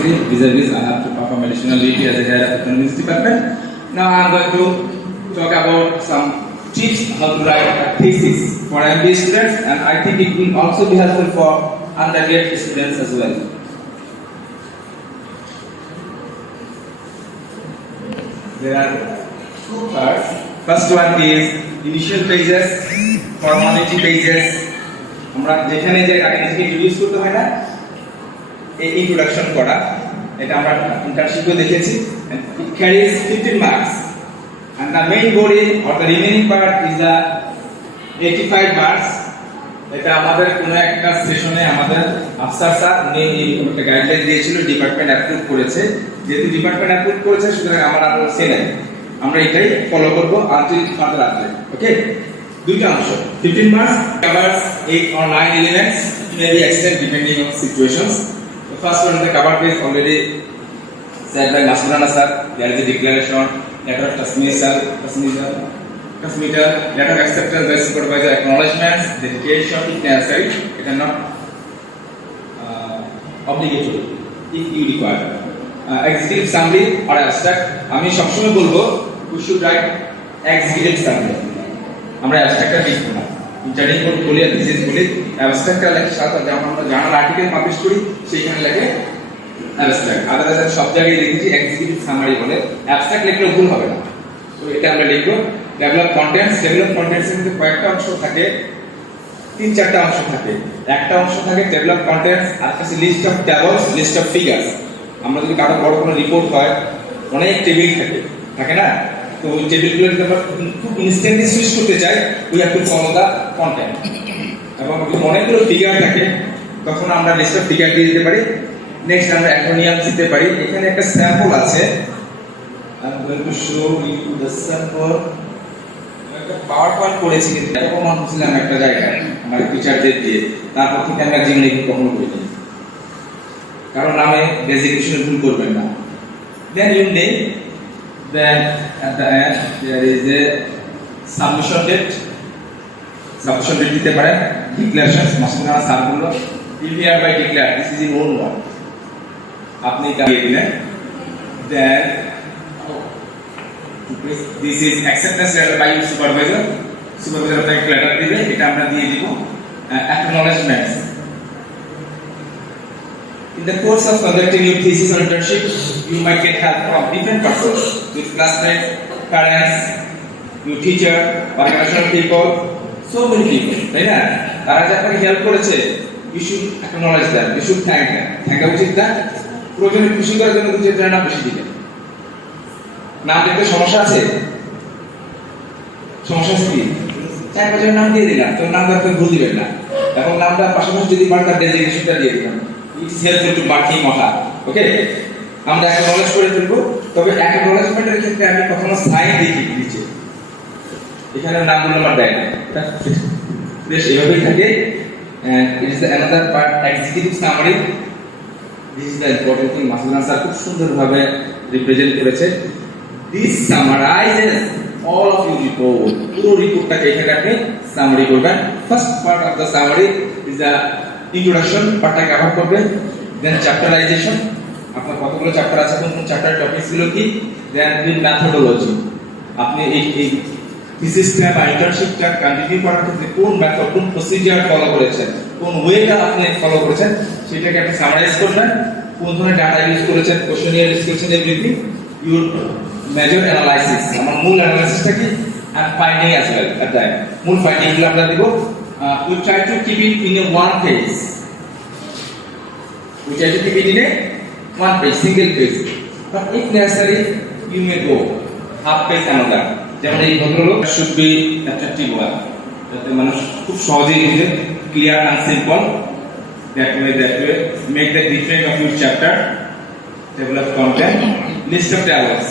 unnecessary. Vis-a-vis, I have to perform additional duty as a head of economics department. Now I am going to talk about some tips how to write a thesis for MBA students, and I think it will also be helpful for undergraduate students as well. There are two parts. First one is initial pages, formality pages. আমরা যেখানে যে আগে নিজেকে introduce করতে হয় না, এই introduction করা, এটা আমরা ইন্টার্নশিপে দেখেছি। It carries 15 marks, and the main body or the remaining part is the 85 marks. এটা আমাদের কোনো একটা সেশনে আমাদের আফসার স্যার উনি একটা গাইডলাইন দিয়েছিল, ডিপার্টমেন্ট অ্যাপ্রুভ করেছে। যেহেতু ডিপার্টমেন্ট অ্যাপ্রুভ করেছে, সুতরাং আমার আর সেলাই আমরা এটাই ফলো করব আনটিল ফার্দার আপডেট। ওকে, দুইটা অংশ 15 marks covers 8 or 9 elements, maybe extend depending on situations. The first one is the cover page already said by Masudana sir. There is a declaration, letter of transmittal, letter of acceptance by supervisor, acknowledgements, dedication, right? It is not obligatory if you require. Executive summary or abstract. আমি সবসময় বলবো we should write executive summary. আমরা অ্যাবস্ট্রাক্টটা লিখব না। Internet বলি আর thesis বলি, অ্যাবস্ট্রাক্টটা লেখা সাথে যেমন আমরা জার্নাল আর্টিকেল পাবলিশ করি সেইখানে লেখে অ্যাবস্ট্রাক্ট। আদারওয়াইজ সব জায়গায় লিখেছি এক্সিকিউটিভ সামারি বলে, অ্যাবস্ট্রাক্ট লিখলে ভুল হবে না। তো এটা আমরা লিখব। ডেভেলপ কন্টেন্টস এর মধ্যে কয়েকটা অংশ থাকে, 3-4টা অংশ থাকে। একটা অংশ থাকে ডেভেলপ কন্টেন্টস, আর কাছে list of tables, list of figures. আমরা যদি কারো বড় কোনো রিপোর্ট হয়, অনেক টেবিল থাকে না, তো ওই টেবিলগুলো যদি আমরা খুব ইনস্ট্যান্টলি সুইচ করতে চাই, we have to follow the content. এবং যদি অনেকগুলো ফিগার থাকে, তখন আমরা লিস্ট অফ ফিগার দিয়ে দিতে পারি। নেক্সট আমরা অ্যাক্রোনিয়াম দিতে পারি। এখানে একটা স্যাম্পল আছে, I am going to show you the sample. একটা পাওয়ার পয়েন্ট করেছি, কিন্তু এরকম আনছিলাম একটা জায়গায় আমার টিচারদের দিয়ে, তারপর থেকে আমরা জীবনে কখনো করিনি, কারণ নামে ডেজিগনেশন ভুল করবেন না। Then you name, then at the end there is a submission date দিতে পারেন। ডিক্লারেশনস মাসুদানা স্যার বলল if you hereby declare this is in own word, আপনি এটা দিয়ে দিলেন। then this is acceptance letter by supervisor আপনাকে লেটার দিবে, এটা আমরা দিয়ে দিব। acknowledgements, in the course of conducting your thesis or internship, you might get help from different persons, with classmates, parents, your teacher, organizational people, so many people, right? তারা যে আপনাকে help করেছে, you should acknowledge them, you should thank them. Thank উচিত না, প্রয়োজনে খুশি করার জন্য দুই চারটা নাম বেশি দিবেন। নাম দেখতে সমস্যা আছে কি? 4-5 নাম দিয়ে দিলাম, তোর নাম দেখতে ভুল দিবেন না, এবং নামটা পাশাপাশি যদি পারেন তার ডেজিগনেশনটা দিয়ে দিবেন। It is helpful to mark him or her. Okay? আমরা acknowledge করে ফেলবো, তবে acknowledgementের ক্ষেত্রে আমি কখনো সাইন দেখি নিচে, এখানে নামগুলো আমার দেয় না, এটা বেশ এভাবেই থাকে। and it is another part, executive summary. This is the important thing. মাসুদানা স্যার খুব সুন্দরভাবে রিপ্রেজেন্ট করেছে। This summarizes all of your report. পুরো রিপোর্টটাকে এখানে আপনি সামারি করবেন। First part of the summary is the introduction, পার্টটা কভার করবে। দেন চ্যাপ্টারাইজেশন, আপনার কতগুলো চ্যাপ্টার আছে, কোন চ্যাপ্টার টপিকস গুলো কি। দেন মেথডোলজি, আপনি এই থিসিসটা বা ইন্টার্নশিপটা কন্টিনিউ করার ক্ষেত্রে কোন মেথড, কোন প্রসিজার ফলো করেছেন, কোন ওয়েটা আপনি ফলো করেছেন, সেটাকে আপনি সামারাইজ করবেন। কোন ধরনের ডাটা ইউজ করেছেন, কোশ্চেনিয়ার ইউজ করেছেন, এভরিথিং ইউর মেজর অ্যানালাইসিস, আমার মূল অ্যানালাইসিসটা কি, and finding as well. At the মূল ফাইন্ডিং গুলো আমরা দেব। We try to keep it in a one page. Single page. But if necessary, you may go half page another. যেমন এই ভদ্রলোক should be attractive one, যাতে মানুষ খুব সহজেই বুঝে, clear and simple. That way, make the difference of your chapter. Table of content, list of tables.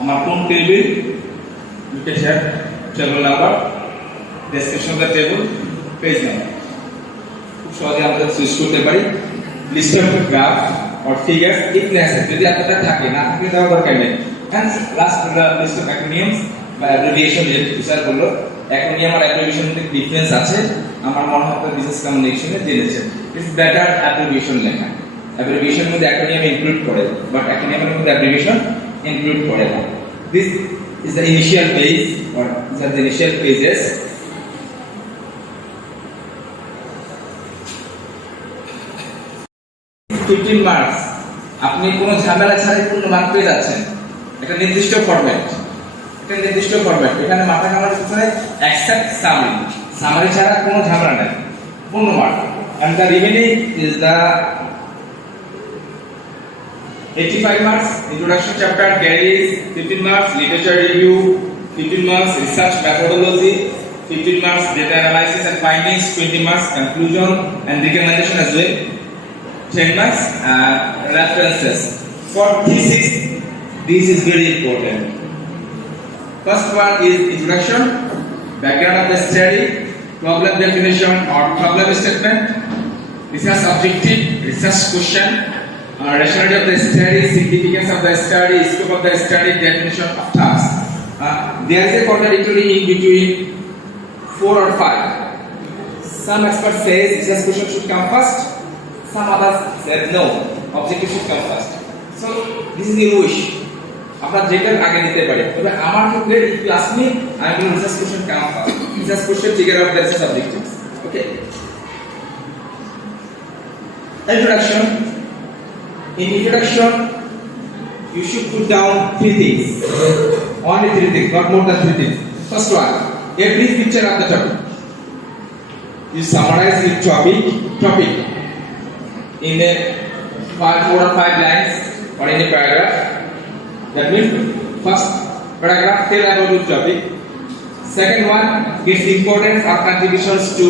আমার কোন table, you can share table number, description of the table, page number. খুব সহজে আমরা সুইচ করতে পারি। List of graph or figures if necessary, যদি আপনাদের থাকে, না থাকে দেওয়ার দরকার নেই। and last the list of acronyms বা abbreviation, যেটা স্যার বলল acronym আর abbreviation এর ডিফারেন্স আছে, আমার মনে হয় আপনারা বিজনেস কমিউনিকেশনে জেনেছেন। ইটস বেটার abbreviation লেখা, অ্যাব্রিভিয়েশন মধ্যে অ্যাক্রোনিয়াম ইনক্লুড করে, বাট অ্যাক্রোনিয়ামের মধ্যে অ্যাব্রিভিয়েশন ইনক্লুড করে না। This is the initial phase or this are the initial phases. 15 marks আপনি কোনো ঝামেলা ছাড়াই পূর্ণ মার্ক পেয়ে যাচ্ছেন। একটা নির্দিষ্ট ফরম্যাট, এখানে মাথা ঘামানোর কিছু নেই, অ্যাকসেপ্ট সামারি ছাড়া কোনো ঝামেলা নেই, পূর্ণ mark. and the remaining is the 85 marks. Introduction chapter carries 15 marks, literature review 15 marks, research methodology 15 marks, data analysis and findings 20 marks, conclusion and recommendation as well 10 marks, and references. For thesis, this is very important. First one is introduction, background of the study, problem definition or problem statement, research objective, research question, rationality of the study, significance of the study, scope of the study, definition of task. There is a contradictory in between 4 or 5. Some experts say research question should come first, some others said no, objective should come first. So this is your wish. আপনার যেটা আগে দিতে পারে, তবে আমার ক্ষেত্রে if you ask me, I will research question come first. Research question figure out the research objectives. Okay. Introduction. In introduction, you should put down 3 things. Only 3 things, not more than 3 things. First one, a brief picture of the topic. You summarize your topic in a 4 or 5 lines or in a paragraph. That means first paragraph tell about your topic. Second one gives importance or contributions to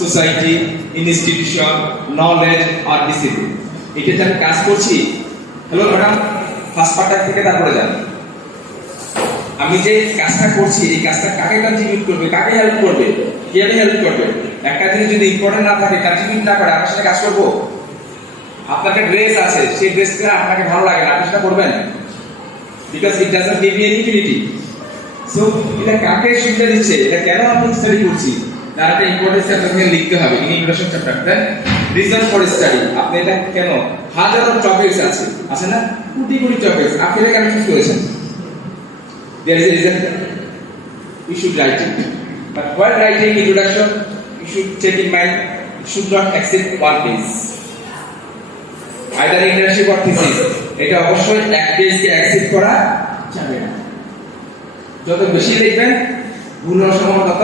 society, institution, knowledge or discipline. এটা যে আমি কাজ করছি, hello madam, first পার্টটা থেকে তারপরে যান। আমি যে কাজটা করছি এই কাজটা কাকে কন্ট্রিবিউট করবে, কাকে হেল্প করবে, কিভাবে হেল্প করবে। একটা জিনিস যদি ইম্পর্টেন্ট না থাকে, কন্ট্রিবিউট না করে, আপনার সাথে কাজ করবো। আপনার একটা ড্রেস আছে, সেই ড্রেসটা আপনাকে ভালো লাগে না, আপনি সেটা করবেন, because it doesn't give you any utility. So এটা কাকে সুবিধা দিচ্ছে, এটা কেন আপনি স্টাডি করছি, তার একটা ইম্পর্টেন্স আপনাকে লিখতে হবে in introduction chapter. Then reason for study, আপনি এটা কেন, হাজারো টপিকস আছে না, কোটি টপিকস, আপনি এটা কেন চুজ করেছেন, there is a reason, you should write it. But while writing introduction, you should take in mind, you should not exceed 1 page. Either internship or thesis, এটা অবশ্যই 1 পেজকে এক্সিড করা যাবে না। যত বেশি লিখবেন ভুল হওয়ার সম্ভাবনা তত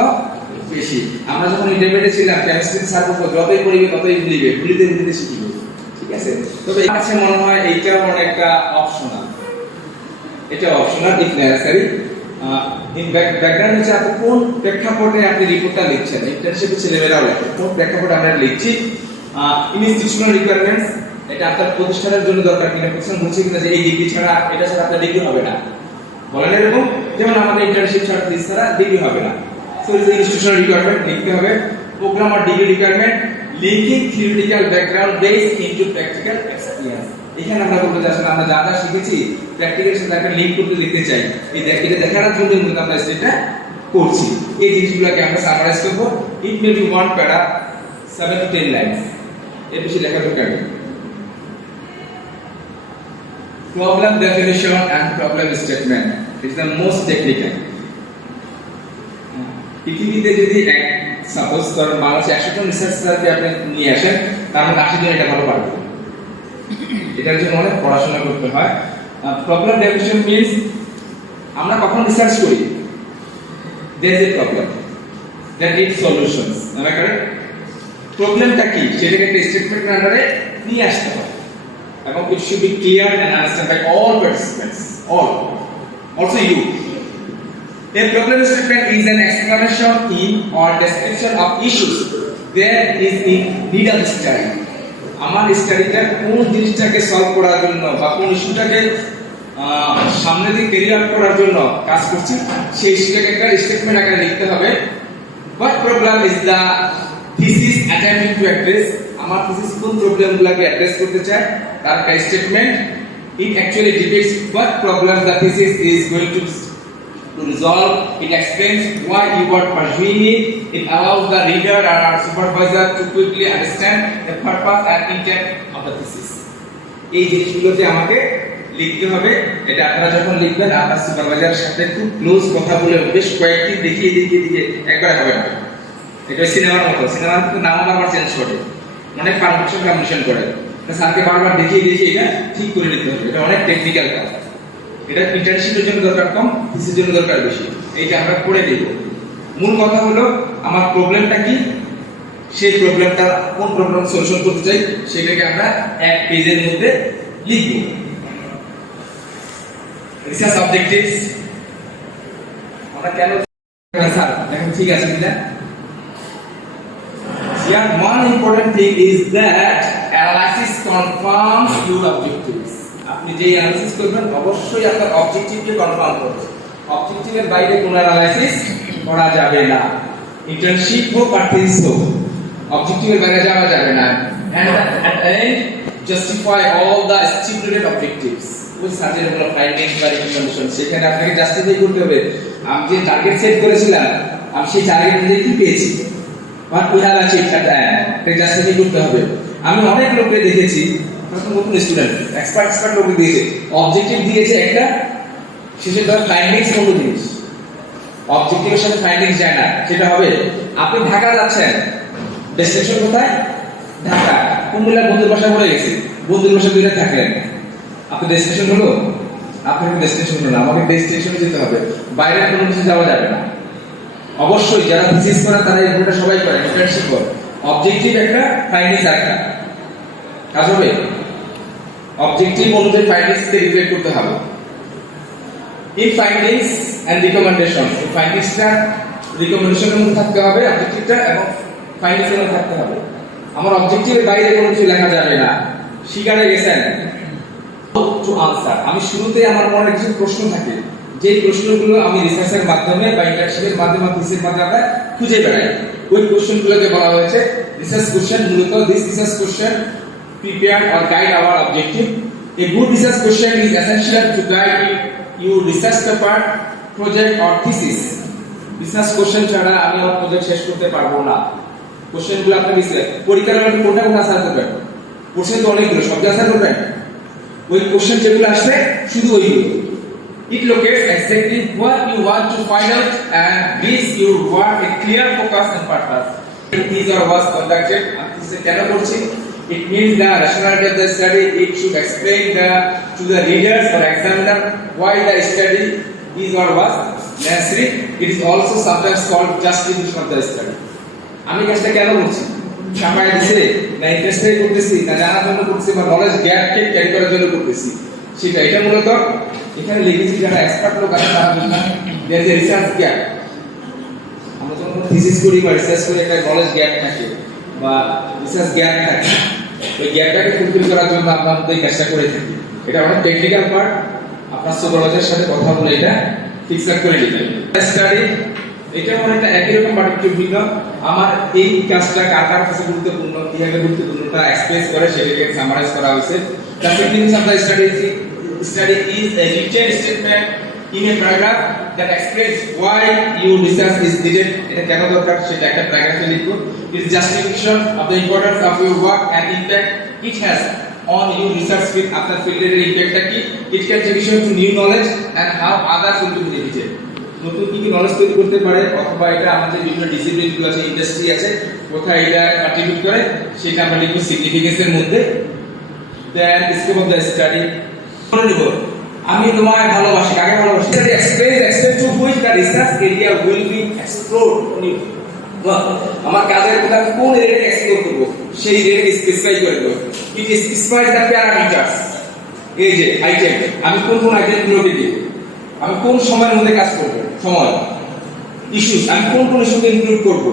বেশি। আমরা যখন ইন্টারমিডিয়েটে ছিলাম, কেমিস্ট্রি স্যার বলতো যতই পড়িবে ততই ভুলিবে, ভুলিতে শিখিবে, ঠিক আছে। তবে আমার কাছে মনে হয় এইটাও অনেকটা অপশনাল, এটা optional if necessary. In background হচ্ছে আপনি কোন প্রেক্ষাপটে আপনি রিপোর্টটা লিখছেন, ইন্টার্নশিপে ছেলেমেয়েরাও লেখে, কোন প্রেক্ষাপটে আমরা লিখছি। ইনস্টিটিউশনাল রিকোয়ারমেন্টস, এটা আপনার প্রতিষ্ঠানের জন্য দরকার কিনা, প্রতিষ্ঠান বলছে কিনা যে এই ডিগ্রি ছাড়া, এটা ছাড়া আপনার ডিগ্রি হবে না, বলেন এরকম। যেমন আমাদের ইন্টার্নশিপ ছাড়া থিস ছাড়া ডিগ্রি হবে না। সো ইজ ইনস্টিটিউশনাল রিকোয়ারমেন্ট লিখতে হবে। প্রোগ্রাম আর degree requirement, linking theoretical background based into practical experience. এখানে আমরা বলতে যে আসলে আমরা যা যা শিখেছি প্র্যাকটিক্যাল সাথে একটা লিংক করতে লিখতে চাই, এটা দেখানোর জন্য কিন্তু আমরা সেটা করছি। এই জিনিসগুলোকে আমরা সামারাইজ করব। ইট মে বি 1 প্যারা 7 to 10 লাইনস, এর বেশি লেখার দরকার নেই। Problem definition and problem statement is the most technical. পৃথিবীতে যদি সাপোজ করেন বাংলাদেশে 100 জন রিসার্চারকে আপনি নিয়ে আসেন, তার মধ্যে 80 জন এটা ভালো পারবে। এটার জন্য অনেক পড়াশোনা করতে হয়। প্রবলেম ডেফিনিশন মিন্স আমরা কখন রিসার্চ করি, there is a problem that needs solutions, am I correct? প্রবলেমটা কি সেটাকে একটা স্টেটমেন্টের আন্ডারে নিয়ে আসতে হবে, এবং it should be clear and understood by all participants, all, also you. A problem statement is an explanation in or description of issues that is in need of study. আমার স্টাডিটা কোন জিনিসটাকে সলভ করার জন্য বা কোন ইস্যুটাকে সামনে দিয়ে ক্যারি আউট করার জন্য কাজ করছি, সেই ইস্যুটাকে একটা স্টেটমেন্ট আকারে লিখতে হবে। What problem is the thesis attempting to address? আমার থিসিস কোন প্রবলেমগুলোকে অ্যাড্রেস করতে চায়, তার একটা statement. It actually depicts what problem the thesis is going to resolve. It explains why you are pursuing it. It allows the reader or supervisor to quickly understand the purpose and intent of the thesis. এই জিনিসগুলোতে আমাকে লিখতে হবে। এটা আপনারা যখন লিখবেন আপনার সুপারভাইজারের সাথে খুব ক্লোজ কথা বলে বেশ কয়েকদিন দেখিয়ে একবারে হবে না। এটা সিনেমার মতো, সিনেমার কিন্তু নাম বারবার চেঞ্জ করে, অনেক পারমিশন কমিশন করে, স্যারকে বারবার দেখিয়ে এটা ঠিক করে নিতে হবে। এটা অনেক টেকনিক্যাল কাজ, এটা ইন্টার্নশিপের জন্য দরকার কম, থিসিসের জন্য দরকার বেশি। এইটা আমরা করে দেব। মূল কথা হলো আমার প্রবলেমটা কি, সেই প্রবলেমটা কোন প্রবলেম সলিউশন করতে চাই সেটাকে আমরা এক পেজের মধ্যে লিখব। রিসার্চ অবজেক্টিভস আমরা কেন স্যার দেখেন ঠিক আছে কিনা। Here one important thing is that analysis confirms your objectives. আপনি যে অ্যানালাইসিস করবেন অবশ্যই আপনার অবজেক্টিভকে কনফার্ম করবে। অবজেক্টিভের বাইরে কোনো অ্যানালাইসিস করা যাবে না। ইন্টার্নশিপ হোক আর থিসিস হোক, অবজেক্টিভের বাইরে যাওয়া যাবে না। And at the end justify all the stipulated objectives with sustainable findings by recommendation. সেখানে আপনাকে জাস্টিফাই করতে হবে আমি যে টার্গেট সেট করেছিলাম আমি সেই টার্গেট অনুযায়ী কি পেয়েছি, what we have achieved at the end, এটা জাস্টিফাই করতে হবে। আমি অনেক লোককে দেখেছি, নতুন স্টুডেন্ট এক্সপার্ট লোক দিয়েছে, অবজেক্টিভ দিয়েছে একটা, শেষে তার ফাইন্ডিংস কোন জিনিস, অবজেক্টিভের সাথে ফাইন্ডিংস যায় না। সেটা হবে আপনি ঢাকা যাচ্ছেন, ডেস্টিনেশন কোথায়? ঢাকা। কুমিল্লা বন্ধুর বাসা পড়ে গেছে, বন্ধুর বাসা দূরে থাকলেন, আপনার ডেস্টিনেশন হলো? আপনার ডেস্টিনেশন হলো না, আমাকে ডেস্টিনেশনে যেতে হবে, বাইরে কোনো কিছু যাওয়া যাবে না। অবশ্যই যারা থিসিস করে তারা এগুলো সবাই করে, ইন্টার্নশিপ করে। অবজেক্টিভ একটা, ফাইন্ডিংস একটা, কাজ হবে। অবজেক্টিভ অনুযায়ী ফাইন্ডিংসকে রিফ্লেক্ট করতে হবে। ইন ফাইন্ডিংস এন্ড রিকমেন্ডেশন, ফাইন্ডিংসটা রিকমেন্ডেশনের মধ্যে থাকতে হবে, অবজেক্টিভটা এবং ফাইন্ডিংসের মধ্যে থাকতে হবে। আমার অবজেক্টিভের বাইরে কোনো কিছু লেখা যাবে না। শিকারে গেছেন টু আনসার, আমি শুরুতে আমার মনে কিছু প্রশ্ন থাকে, যে প্রশ্নগুলো আমি রিসার্চের মাধ্যমে বা ইন্টার্নশিপের মাধ্যমে থিসিসের মাধ্যমে আমরা খুঁজে বেড়াই, ওই কোশ্চেনগুলোকে বলা হয়েছে রিসার্চ কোশ্চেন। মূলত this research question prepare or guide our objective. A good research question is essential to guide your research paper, project or thesis. Research question ছাড়া আমি আমার প্রজেক্ট শেষ করতে পারবো না। কোশ্চেনগুলো আপনি রিসার্চ পরীক্ষার হলে কোনটা আনসার করবেন, কোশ্চেন তো অনেকগুলো, সব আনসার করবেন। ওই কোশ্চেন যেগুলো আসবে শুধু ওইগুলো। It locates exactly what you want to find out and gives your work a clear focus and purpose. These are was conducted. This is কেন করছি? It means the rationality of the study. It should explain to the readers or examiner why the study is or was necessary. It is also sometimes called justification of the study. আমি কাজটা কেন করছি? সামায় দিছে না ইন্টারেস্টে করতেছি না জানার জন্য করতেছি বা নলেজ গ্যাপকে ক্যারি করার জন্য করতেছি, সেটা এটা মূলত এখানে লিখেছি যারা এক্সপার্ট লোক আছে তারা বুঝবেন যে রিসার্চ গ্যাপ। আমরা যখন থিসিস করি বা রিসার্চ করি একটা নলেজ গ্যাপ থাকে বা রিসার্চ গ্যাপ থাকে, ওই গ্যাপটাকে ফুলফিল করার জন্য আমরা এই কাজটা করে থাকি। এটা অনেক টেকনিক্যাল পার্ট, আপনার সুপারভাইজারের সাথে কথা বলে এটা ফিক্স করে নিতে হবে। স্টাডি এটা অনেকটা একই রকম বাট একটু ভিন্ন। আমার এই কাজটা কার কার কাছে গুরুত্বপূর্ণ, কিভাবে গুরুত্বপূর্ণটা এক্সপ্রেস করে সেটাকে সামারাইজ করা হয়েছে। The significance of the study is a written statement in a paragraph that explains why your research is needed. এটা কেন দরকার সেটা একটা প্যারাগ্রাফে লিখবো। It is justification of the importance of your work and impact it has on your research field. আপনার ফিল্ডের ইমপ্যাক্টটা কি? It contribution to new knowledge and how others will be benefited. নতুন কি নলেজ তৈরি করতে পারে, অথবা এটা আমাদের বিভিন্ন ডিসিপ্লিনগুলো আছে, ইন্ডাস্ট্রি আছে, কোথায় এটা কন্ট্রিবিউট করে সেটা আমরা লিখবো সিগনিফিকেন্সের মধ্যে। Then scope of the study মনে নিব, আমি তোমায় ভালোবাসি, কাকে ভালোবাসি? That express to which the research area will be explored. আমার কাজের কথা কোন এরিয়াকে এক্সপ্লোর করব সেই এরিয়াকে স্পেসিফাই করে দেব। ইট স্পেসিফাইজ দ্য প্যারামিটারস, এই যে আইটেম, আমি কোন কোন আইটেমগুলোকে দিব, আমি কোন সময়ের মধ্যে কাজ করব, সময়, ইস্যুস, আমি কোন কোন ইস্যুকে ইনক্লুড করব,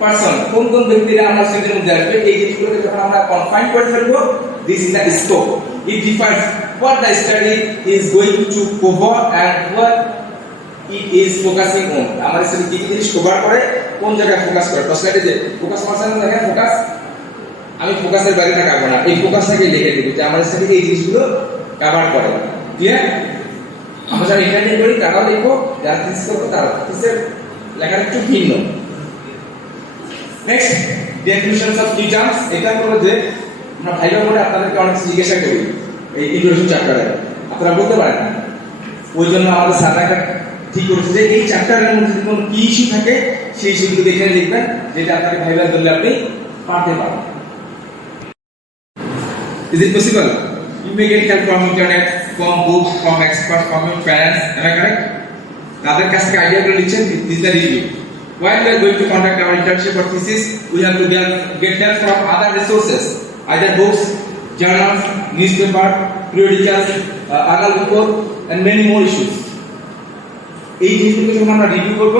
পারসন, কোন কোন ব্যক্তিরা আমার সেটের মধ্যে আসবে, এই জিনিসগুলোকে যখন আমরা কনফাইন করে ফেলবো, this is the scope. It defines what the study is going to cover and what it is focusing on. আমার স্টাডি কি কি জিনিস কভার করে, কোন জায়গায় ফোকাস করে। তো স্লাইডে যে ফোকাস মার্শাল দেখেন, ফোকাস, আমি ফোকাসের বাইরে থাকব না, এই ফোকাসটাকে লিখে দেব যে আমার স্টাডি এই জিনিসগুলো কভার করে। ক্লিয়ার? আমরা যারা ইন্টারনেট করি তারাও লিখবো, যারা থিসিস করবো তারা থিসিসের লেখাটা একটু ভিন্ন। নেক্সট, ডেফিনিশনস অফ কি টার্মস। এটা হলো যে আমরা ভাইবা করে আপনাদেরকে অনেক জিজ্ঞাসা করি এই ইন্ট্রোডাকশন চ্যাপ্টারে আপনারা বলতে পারেন না। ওই জন্য আমাদের স্যাররা একটা ঠিক করেছে যে এই চ্যাপ্টারের মধ্যে যদি কোনো কি ইস্যু থাকে সেই ইস্যুগুলো এখানে লিখবেন, যেটা আপনাকে ভাইবা ধরলে আপনি পারতে পারেন। Is it possible? You may get help from internet, from books, from experts, from your parents. Am I correct? তাদের কাছ থেকে আইডিয়াগুলো নিচ্ছেন, this is the review. While we are going to conduct our internship or thesis, we have to get help from other resources, either books, journals, newspaper, periodicals, annual report, and many more issues. এই জিনিসগুলো যখন আমরা review করব,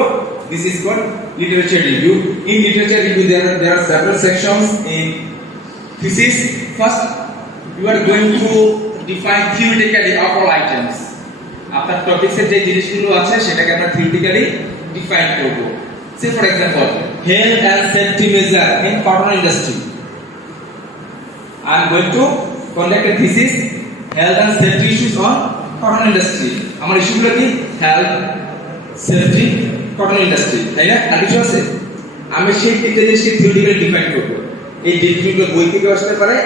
this is called literature review. In literature review, there are several sections. In thesis, first you are going to define theoretically all items. আপনার টপিকসের যে জিনিসগুলো আছে সেটাকে আমরা থিওরিটিক্যালি ডিফাইন করব। Say for example, health and safety measure in cotton industry. I am going to conduct a thesis, health and safety issues on cotton industry. আমার ইস্যুগুলো কি? Health, safety, cotton industry, তাই না? আর কিছু আছে? আমি সেই তিনটে জিনিসকে থিওরিটিক্যালি ডিফাইন করব। এই জিনিসগুলো বই থেকে আসতে পারে,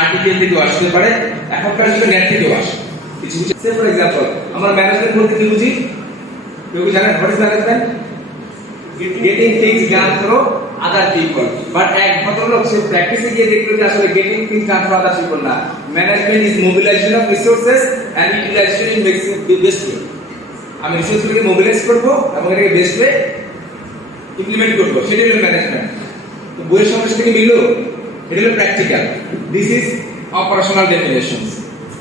আর্টিকেল থেকে আসতে পারে, এখনকার যুগে নেট থেকেও আসে। কিছু কিছু সে ফর এক্সাম্পল, আমরা ম্যানেজমেন্ট বলতে কি বুঝি? কেউ কি জানেন? What is management? Getting things done through other people. But এক ভদ্রলোক সে প্র্যাকটিসে গিয়ে দেখলো যে আসলে getting things done through other people না, management is mobilisation of resources and utilisation in maximum best way. আমি রিসোর্সগুলোকে মোবিলাইজ করব এবং এটাকে বেস্ট ওয়ে ইমপ্লিমেন্ট করব, সেটাই হলো ম্যানেজমেন্ট। তো বইয়ের সঙ্গে সাথে কি মিললো? এটা হলো practical. This is operational definitions.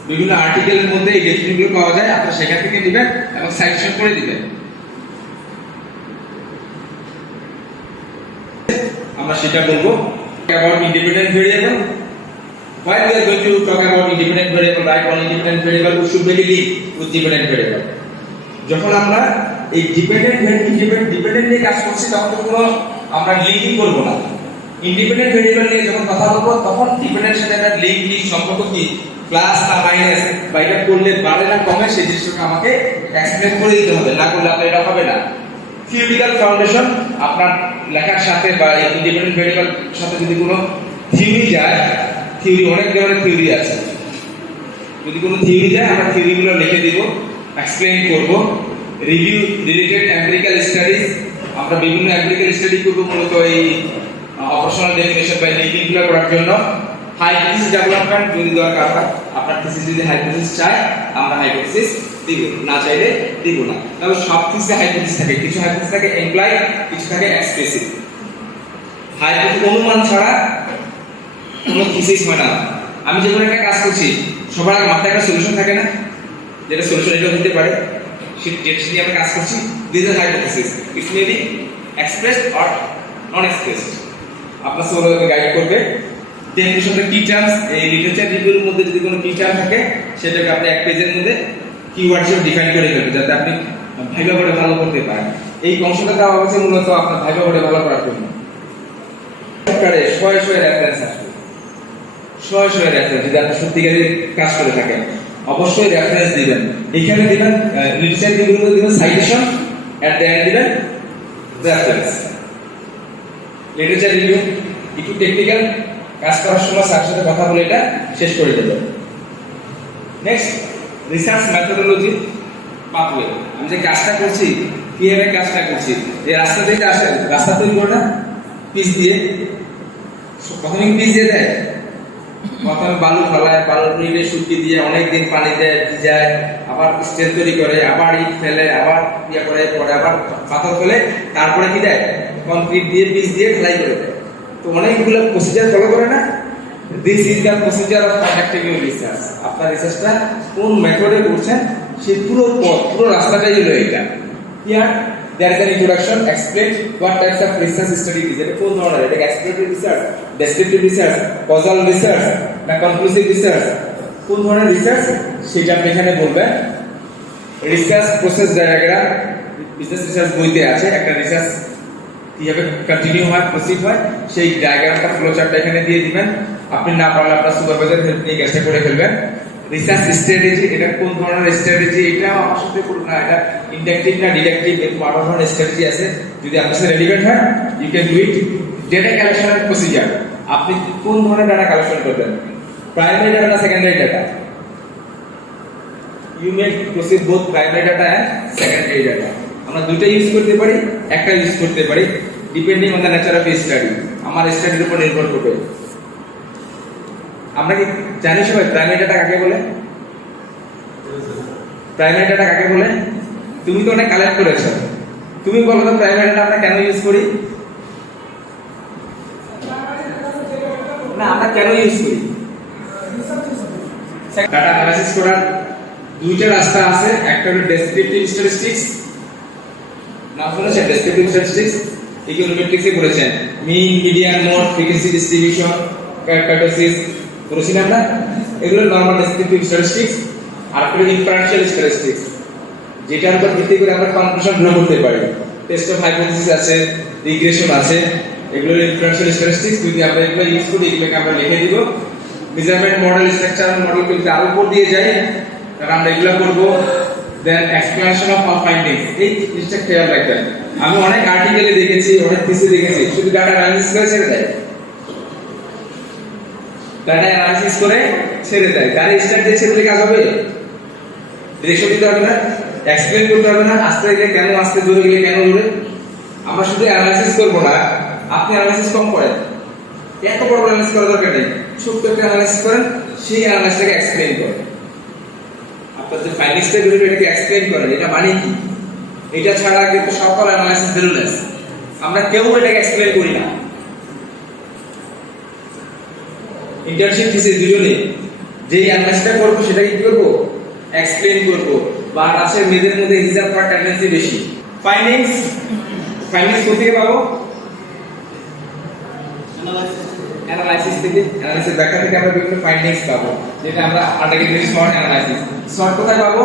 বিভিন্ন আর্টিকেলের মধ্যে এই ডেফিনেশনগুলো পাওয়া যায়, আপনারা সেখান থেকে দিবেন এবং সাইটেশন করে দিবেন। আমরা সেটা বলবো about independent variable. While we are going to talk about independent variable, write one independent variable, we should make a link with dependent variable. যখন আমরা এই ডিপেন্ডেন্ট নিয়ে কাজ করছি তখন তো কোনো আমরা লিঙ্কিং করব না। ইন্ডিপেন্ডেন্ট ভেরিয়েবল নিয়ে যখন কথা বলবো তখন ডিপেন্ডেন্ট সাথে একটা লিঙ্ক সম্পর্ক কি, প্লাস না মাইনাস, বা এটা করলে বাড়ে না কমে, সেই জিনিসটাকে আমাকে এক্সপ্লেন করে দিতে হবে, না করলে আপনার এটা হবে না। থিওরিটিক্যাল ফাউন্ডেশন আপনার লেখার সাথে বা ইন্ডিপেন্ডেন্ট ভেরিয়েবল সাথে যদি কোনো থিওরি যায়, থিওরি অনেক ধরনের থিওরি আছে, যদি কোনো থিওরি যায় আমরা থিওরিগুলো লিখে দিব, এক্সপ্লেইন করব। রিভিউ রিলেটেড এমপিরিক্যাল স্টাডিজ, আমরা বিভিন্ন এমপিরিক্যাল স্টাডি করব মূলত এই অপারেশনাল ডেফিনেশন বা লিঙ্কিংগুলো করার জন্য। হাইপোথিসিস ডেভেলপমেন্ট যদি দরকার হয়, আপনার থিসিস যদি হাইপোথিসিস চায় আমরা হাইপোথিসিস দিব, না চাইলে দিব না। তবে সব থিসিসে হাইপোথিসিস থাকে, কিছু হাইপোথিসিস থাকে ইমপ্লাইড, কিছু থাকে এক্সপ্রেসিভ। হাইপোথিসিস অনুমান ছাড়া কোনো থিসিস হয় না। আমি যখন একটা কাজ করছি সবার আগে মাথায় একটা সলিউশন থাকে না, যেটা সলিউশন এটা হতে পারে, যেটা নিয়ে আমরা কাজ করছি, this is hypothesis. It's may be expressed or non expressed. আপনার সবাইকে গাইড করবে। ডেফিনিশনটা কি টার্মস, এই লিটারেচার রিভিউর মধ্যে যদি কোনো কি টার্ম থাকে সেটাকে আপনি এক পেজের মধ্যে কিওয়ার্ড হিসেবে ডিফাইন করে ফেলবেন, যাতে আপনি ভাইবা বোর্ডে ভালো করতে পারেন। এই অংশটা দেওয়া হয়েছে মূলত আপনার ভাইবা বোর্ডে ভালো করার জন্য। শয়ে রেফারেন্স আসবে, শয়ে রেফারেন্স। যদি আপনি সত্যিকারের কাজ করে থাকেন অবশ্যই রেফারেন্স দিবেন। এখানে দিবেন লিটারেচার রিভিউর মধ্যে দিবেন সাইটেশন, এট দ্য এন্ড দিবেন রেফারেন্স। লিটারেচার রিভিউ একটু টেকনিক্যাল, কাজ করার সময় স্যার সাথে কথা বলে এটা শেষ করে দেবেন। Next, research methodology pathway. আমি যে কাজটা করছি, কিভাবে কাজটা করছি, যে রাস্তা থেকে আসে, রাস্তা তৈরি করে না পিচ দিয়ে, প্রথমে পিচ দিয়ে দেয়, প্রথমে বালু ফেলায়, বালু নিয়ে শুকিয়ে দিয়ে অনেকদিন পানি দেয়, ভিজায়, আবার স্টেজ তৈরি করে, আবার ইট ফেলে, আবার ইয়ে করে, পরে আবার পাথর ফেলে, তারপরে কি দেয়, কংক্রিট দিয়ে পিচ দিয়ে ঢালাই করে দেয়। তো অনেকগুলো প্রসিজার ফলো করে না। This is the procedure of conducting your research. আপনার রিসার্চটা কোন মেথডে করছেন সেই পুরো পথ, পুরো রাস্তাটাই হলো এটা। Here there is an introduction, explain what types of research study is. এটা কোন ধরনের, এটা exploratory research, descriptive research, causal research না কনক্লুসিভ রিসার্চ, কোন ধরনের রিসার্চ সেটা আপনি এখানে বলবেন। Research process diagram business research বইতে আছে, একটা রিসার্চ কিভাবে কন্টিনিউ হয়, প্রসিড হয়, সেই ডায়াগ্রামটা ফ্লো চার্টটা এখানে দিয়ে দিবেন। আপনি না পারলে আপনার সুপারভাইজার হেল্প নিয়ে কাজটা করে ফেলবেন। রিসার্চ স্ট্র্যাটেজি, এটা কোন ধরনের স্ট্র্যাটেজি, এটা আমার সাথে করুন না, এটা ইন্ডাকটিভ না ডিডাকটিভ, এরকম আরো ধরনের স্ট্র্যাটেজি আছে। যদি আপনার সাথে রেলিভেন্ট হয় you can do it. Data কালেকশনের প্রসিজার, আপনি কোন ধরনের ডাটা কালেকশন করবেন, প্রাইমারি ডাটা না secondary data, you may proceed both primary data and secondary data. আমরা দুইটা ইউজ করতে পারি, একটা ইউজ করতে পারি depending on the nature of study. আমার স্টাডির উপর নির্ভর করবে। আমরা কি জানি সবাই প্রাইমারি ডাটা কাকে বলে? প্রাইমারি ডাটা কাকে বলে? তুমি তো অনেক কালেক্ট করেছো, তুমি বলো তো প্রাইমারি ডাটা আমরা কেন ইউজ করি? না, আমরা কেন ইউজ করি? ডাটা অ্যানালাইসিস করার দুইটা রাস্তা আছে, একটা হলো ডেসক্রিপটিভ স্ট্যাটিস্টিক্স, না শুনেছেন? ডেসক্রিপটিভ স্ট্যাটিস্টিক্স ইকোনোমেট্রিক্সে পড়েছেন, mean, median, mode, frequency distribution, characteristics পড়েছেন আমরা। এগুলো নরমাল ডেসক্রিপটিভ স্ট্যাটিস্টিক্স। আর একটা ইনফারেন্সিয়াল স্ট্যাটিস্টিক্স, যেটার উপর ভিত্তি করে আমরা কনক্লুশন ড্র করতে পারি। টেস্ট অফ হাইপোথিসিস আছে, রিগ্রেশন আছে, এগুলো ইনফারেন্সিয়াল স্ট্যাটিস্টিক্স। যদি আমরা এগুলো ইউজ করি, এগুলোকে আমরা লিখে দিব। মেজারমেন্ট মডেল, স্ট্রাকচারাল মডেলকে যদি আরো উপর দিয়ে যাই, তাহলে আমরা এগুলো করব। দেন এক্সপ্লেনেশন অফ অল ফাইন্ডিংস, এই জিনিসটা খেয়াল রাখবেন। আমি অনেক আর্টিকেলে দেখেছি, অনেক থিসে দেখেছি, শুধু ডাটা অ্যানালিসিস করে ছেড়ে দেয়, ডাটা অ্যানালিসিস করে ছেড়ে দেয়। তাহলে স্টার্ট দিয়ে ছেড়ে দিলে কাজ হবে? ডিরেকশন দিতে হবে না, এক্সপ্লেইন করতে হবে না, আস্তে গেলে কেন আস্তে, জোরে গেলে কেন জোরে। আমরা শুধু অ্যানালিসিস করব না। আপনি অ্যানালিসিস কম করেন, এত বড় অ্যানালিসিস করার দরকার নেই, ছোট্ট একটা অ্যানালিসিস করেন, সেই অ্যানালিসিসটাকে এক্সপ্লেইন করেন। আপনার যে ফাইন্ডিংসটা বেরোবে এটাকে এক্সপ্লেইন করেন, এটা মানে কি? এটা ছাড়া কিন্তু সকল অ্যানালিসিস ভ্যালুলেস। আমরা কেউ এটাকে এক্সপ্লেইন করি না। ইন্টার্নশিপ থিসিস দুজনে যেই অ্যানালিসিসটা করব সেটাকে কি করব? এক্সপ্লেইন করব। বাট আছে মেয়েদের মধ্যে হিসাব করার টেন্ডেন্সি বেশি। ফাইন্ডিংস কোথেকে পাবো? অ্যানালাইসিস থেকে। অ্যানালাইসিস ব্যাখ্যা থেকে আমরা বিভিন্ন ফাইন্ডিংস পাবো, যেটা আমরা আন্ডারগ্রেজুয়েট শর্ট অ্যানালাইসিস। শর্ট কোথায় পাবো?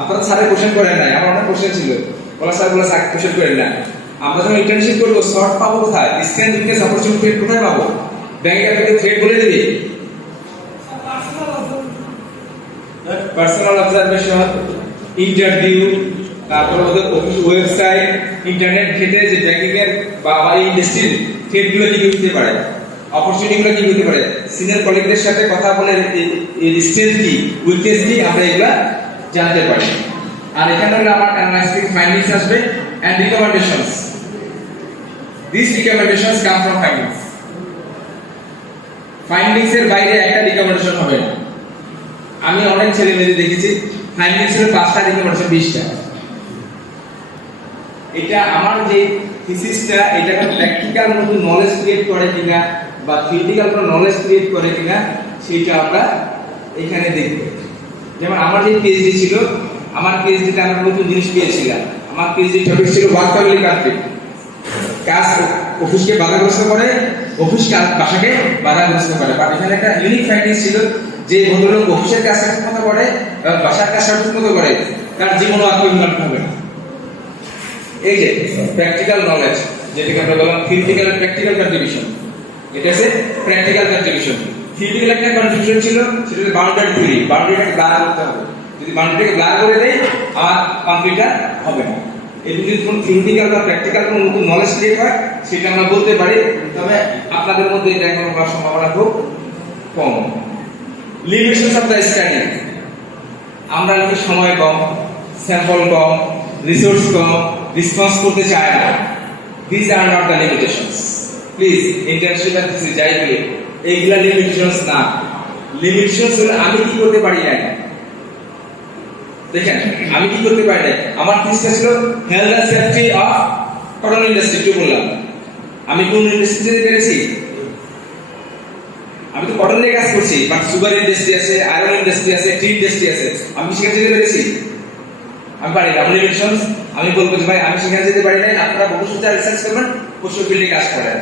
আপনারা স্যারের কোশ্চেন করেন নাই, আমার অনেক কোশ্চেন ছিল, বলা স্যার বলা স্যার কোশ্চেন করেন না। আমরা যখন ইন্টার্নশিপ করব, শর্ট পাবো কোথায়? ডিসটেন্স উইকনেস, অপরচুনিটি কোথায় পাবো? ব্যাংক থেকে থ্রেড বলে দিবে। পার্সোনাল অবজারভেশন, ইন্টারভিউ, তারপর ওদের অফিস ওয়েবসাইট, ইন্টারনেট ঘেটে যে ব্যাংকিং এর বা ইন্ডাস্ট্রির থ্রেডগুলো কি হতে পারে, অপরচুনিটিগুলো কি হতে পারে, সিনিয়র কলিগদের সাথে কথা বলে এই স্ট্রেংথ কি, উইকনেস কি, আমরা এগুলা জানতে পারি। আর এখানে হলো আমার অ্যানালাইসিস ফাইন্ডিংস আসবে and recommendations. This recommendations come from findings. Findings এর বাইরে একটা রিকমেন্ডেশন হবে না। আমি অনেক ছেলে মেয়েদের দেখেছি ফাইন্ডিংস এর 5টা রিকমেন্ডেশন 20টা। এটা আমার যে থিসিসটা, এটা একটা প্র্যাকটিক্যাল মতো নলেজ ক্রিয়েট করে কিনা বা থিওরিটিক্যাল কোনো নলেজ ক্রিয়েট করে কিনা সেটা আমরা এখানে দেখব। যেমন আমার যে পিএইচডি ছিল, আমার পিএইচডিতে আমরা নতুন জিনিস পেয়েছিলাম। আমার পিএইচডি টপিক ছিল ওয়ার্ক ফ্যামিলি কনফ্লিক্ট। কাজ অফিসকে বাধাগ্রস্ত করে, অফিস বাসাকে বাধাগ্রস্ত করে। বাট এখানে একটা ইউনিক ফাইন্ডিং ছিল যে ভদ্রলোক অফিসের কাজ ঠিক মতো করে, বাসার কাজ ঠিক মতো করে, তার জীবনও আত্মবিমান হবে না। এই যে প্র্যাকটিক্যাল নলেজ, যেটাকে আমরা বললাম থিওরিটিক্যাল প্র্যাকটিক্যাল কন্ট্রিবিউশন, এটা হচ্ছে প্র্যাকটিক্যাল কন্ট্রিবিউশন। থিওরিটিক্যাল একটা কন্ট্রিবিউশন ছিল, সেটা হচ্ছে বাউন্ডারি থিওরি। বাউন্ডারিটাকে ব্লার করতে হবে। যদি বাউন্ডারিটাকে ব্লার করে দেয়, আমার কমপ্লিটটা হবে না। এই যদি কোনো থিওরিটিক্যাল বা প্র্যাকটিক্যাল কোনো নতুন নলেজ ক্রিয়েট হয়, সেটা আমরা বলতে পারি। তবে আপনাদের মধ্যে এটা এখন হওয়ার সম্ভাবনা খুব কম। লিমিটেশনস অফ দ্য স্টাডি, আমরা লিখি সময় কম, স্যাম্পল কম, রিসোর্স কম, রেসপন্স করতে চায় না। This are not the limitations. Please internship এর থিসিস যাই বলি, এইগুলা লিমিটেশনস না। লিমিটেশনস হলো আমি কি করতে পারি না। দেখেন আমি কি করতে পারি না, আমার থিসিসটা ছিল health and safety of cotton industry. কি বললাম? আমি কোন ইন্ডাস্ট্রিতে পেরেছি? আমি তো কটন নিয়ে কাজ করছি, বাট সুগার ইন্ডাস্ট্রি আছে, আয়রন ইন্ডাস্ট্রি আছে, টি ইন্ডাস্ট্রি আছে, আমি সেখানে যেতে পেরেছি? আমি পারি না। লিমিটেশনস আমি বলবো যে ভাই আমি সেখানে যেতে পারি নাই, আপনারা ভবিষ্যতে রিসার্চ করবেন, পশু ফিল্ডে কাজ করেন।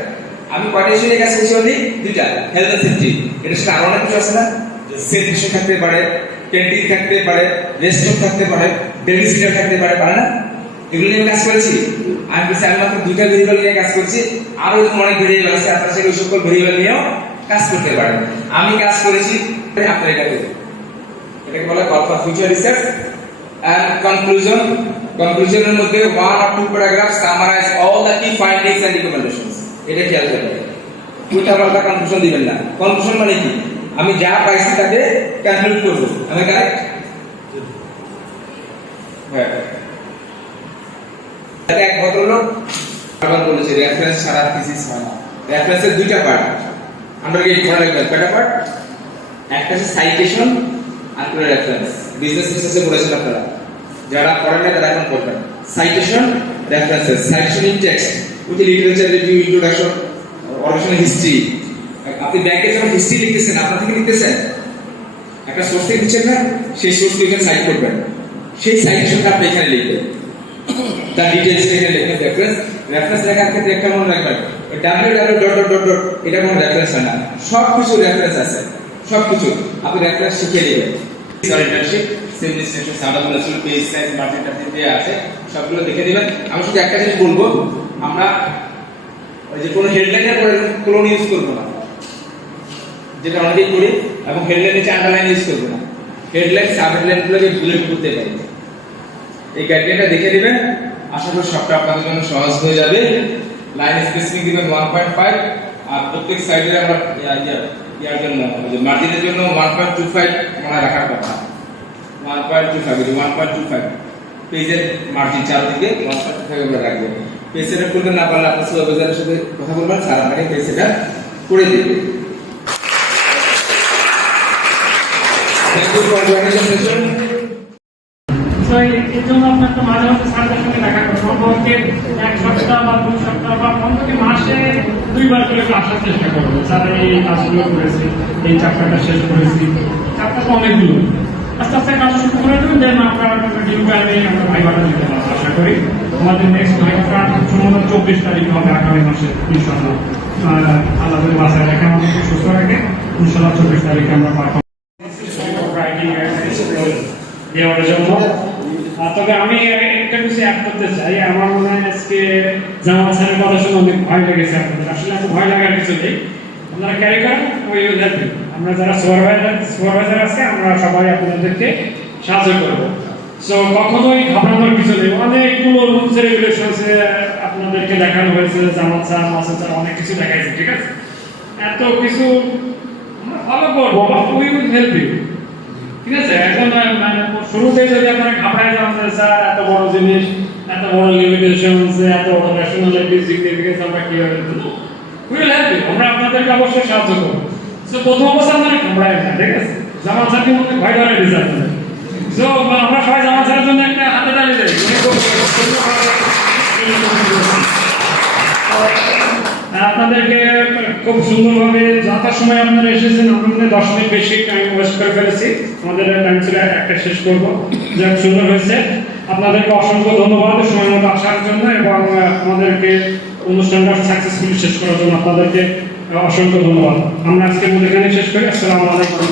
আমি কয়টা ইস্যু নিয়ে কাজ করছি? অনলি 2টা, হেলথ এন্ড সেফটি। এটার সাথে আরো অনেক কিছু আছে না, সেফটি থাকতে পারে, ক্যান্টিন থাকতে পারে, রেস্টরুম থাকতে পারে, বেবি সিটার থাকতে পারে, পারে না? এগুলো নিয়ে কাজ করেছি। আমি বলছি আমি মাত্র 2টা ভেরিয়েবল নিয়ে কাজ করছি, আরো অনেক ভেরিয়েবল আছে, আপনারা সেই সকল ভেরিয়েবল নিয়েও কাজ করতে পারেন। আমি কাজ করেছি, আপনারা এটা করবেন। এটাকে বলা call for future research. And conclusion এর মধ্যে 1 or 2 paragraphs summarize all the key findings and recommendations. এটা খেয়াল করবেন। উল্টা পাল্টা কনক্লুশন দিবেন না। কনক্লুশন মানে কি? আমি যা পাইছি তাকে ক্যালকুলেট করব। আমি কারেক্ট? হ্যাঁ। এক ভদ্রলোক বারবার বলেছে রেফারেন্স ছাড়া থিসিস হয় না। রেফারেন্সের দুইটা পার্ট আন্ডারগ্রেড করা লাগবে। কয়টা পার্ট? একটা হচ্ছে সাইটেশন আর একটা রেফারেন্স। বিজনেস রিসার্চে পড়েছেন আপনারা, যারা পড়েন না তারা এখন পড়বেন। Citation, references. Citation in text with literature review, introduction, original history. আপনি ব্যাংকে যখন হিস্ট্রি লিখতেছেন আপনার থেকে লিখতেছেন, একটা সোর্স থেকে দিচ্ছেন না, সেই সোর্সকে এখানে সাইট করবেন, সেই সাইটেশনটা আপনি এখানে লিখবেন, তার ডিটেইলস এখানে লিখবেন। রেফারেন্স, রেফারেন্স লেখার ক্ষেত্রে একটা মনে রাখবেন, www. এটা কোনো রেফারেন্স হয় না, সবকিছু রেফারেন্স আছে, সবকিছু আপনি রেফারেন্স শিখে নেবেন। ইন্টার্নশিপ, সিভিল স্টেশন, সাধারণ পেজ সাইজ, মার্কেট টার্গেট দেয়া আছে, সবগুলো দেখে নেবেন। আমি শুধু একটা জিনিস বলবো, আমরা ওই যে কোনো হেডলাইনের পরে ক্লোন ইউজ করবো না, যেটা অনেকেই করি, এবং হেডলাইন নিচে আন্ডারলাইন ইউজ করবো না। হেডলাইন সাব হেডলাইনগুলোকে বুলেট করতে পারি। এই গাইডলাইনটা দেখে দিবেন, আশা করি সবটা আপনাদের জন্য সহজ হয়ে যাবে। লাইন স্পেসিফিক দিবেন 1.5, আর প্রত্যেক সাইডে আমরা ইয়ার জন্য মার্জিনের জন্য 1.25 মনে রাখার কথা। 1.25 পেজের মার্জিন চারদিকে 1.25 করে রাখবেন। পেজ সেটআপ করতে না পারলে আপনার সুপারভাইজারের সাথে কথা বলবেন, স্যার আপনাকে পেজ সেটআপ করে দিবে। Thank you for joining the session. এই জন্য আপনার তো মাঝে মাঝে স্যারদের সঙ্গে দেখা করতে সম্পর্কে এক সপ্তাহ বা 2 সপ্তাহ বা অন্তত মাসে 2বার করে আসার চেষ্টা করবো। স্যার এই কাজগুলো করেছি, এই চ্যাপ্টারটা শেষ করেছি, চ্যাপ্টার তো অনেকগুলো। আস্তে আস্তে কাজ শুরু করে দেবেন, দেন আপনার ডিউ টাইমে আমরা ভাইভাটা দিতে পারবো আশা করি। আমাদের নেক্সট ভাইভাটা সম্ভবত 24 তারিখে হবে, আগামী মাসে ইনশাআল্লাহ। আল্লাহ যদি বাসায় রেখে আমাদেরকে সুস্থ রাখে, ইনশাআল্লাহ 24 তারিখে আমরা পাঠাবো দেওয়ার জন্য। তবে আমি একটা কিছু অ্যাড করতে চাই। আমার মনে হয় আজকে জামাল স্যারের কথা শুনে অনেক ভয় লেগেছে আপনাদের। আসলে এত ভয় লাগার কিছু নেই, আপনারা ক্যারি করেন, ওই আমরা যারা সুপারভাইজার আছে আমরা সবাই আপনাদেরকে সাহায্য করবো। সো কখনোই ঘাবড়ানোর কিছু নেই। অনেকগুলো রুলস রেগুলেশনস আপনাদেরকে দেখানো হয়েছে, জামাল স্যার, মাসুদ স্যার অনেক কিছু দেখাইছে, ঠিক আছে? এত কিছু আমরা ফলো করবো, উই উইল হেল্প ইউ, ঠিক আছে? এখন মানে শুরুতে যদি আপনারা ঘাবড়ায় যান যে স্যার এত বড় জিনিস, এত বড় লিমিটেশনস, এত বড় ন্যাশনালিটি সিগনিফিকেন্স আমরা কিভাবে দেবো, উইল হেল্প ইউ, আমরা আপনাদেরকে অবশ্যই সাহায্য করবো। সো প্রথম অবস্থা আপনারা ঘাবড়ায় না, ঠিক আছে? জামাল স্যারকে মধ্যে ভয় ধরে দিয়েছে আপনাদের। সো আমরা সবাই জামাল স্যারের জন্য একটা হাতে তালি দেই। আপনাদেরকে খুব সুন্দরভাবে যথাসময় আপনারা এসেছেন। আমরা 10 মিনিট বেশি টাইম ওয়েস্ট করে ফেলেছি, আমাদের টাইম ছিল একটা শেষ করব। যাক, সুন্দর হয়েছে। আপনাদেরকে অসংখ্য ধন্যবাদ সময় মতো আসার জন্য এবং আমাদেরকে অনুষ্ঠানটা সাকসেসফুলি শেষ করার জন্য আপনাদেরকে অসংখ্য ধন্যবাদ। আমরা আজকের মধ্যে এখানে শেষ করি। আসসালামু আলাইকুম।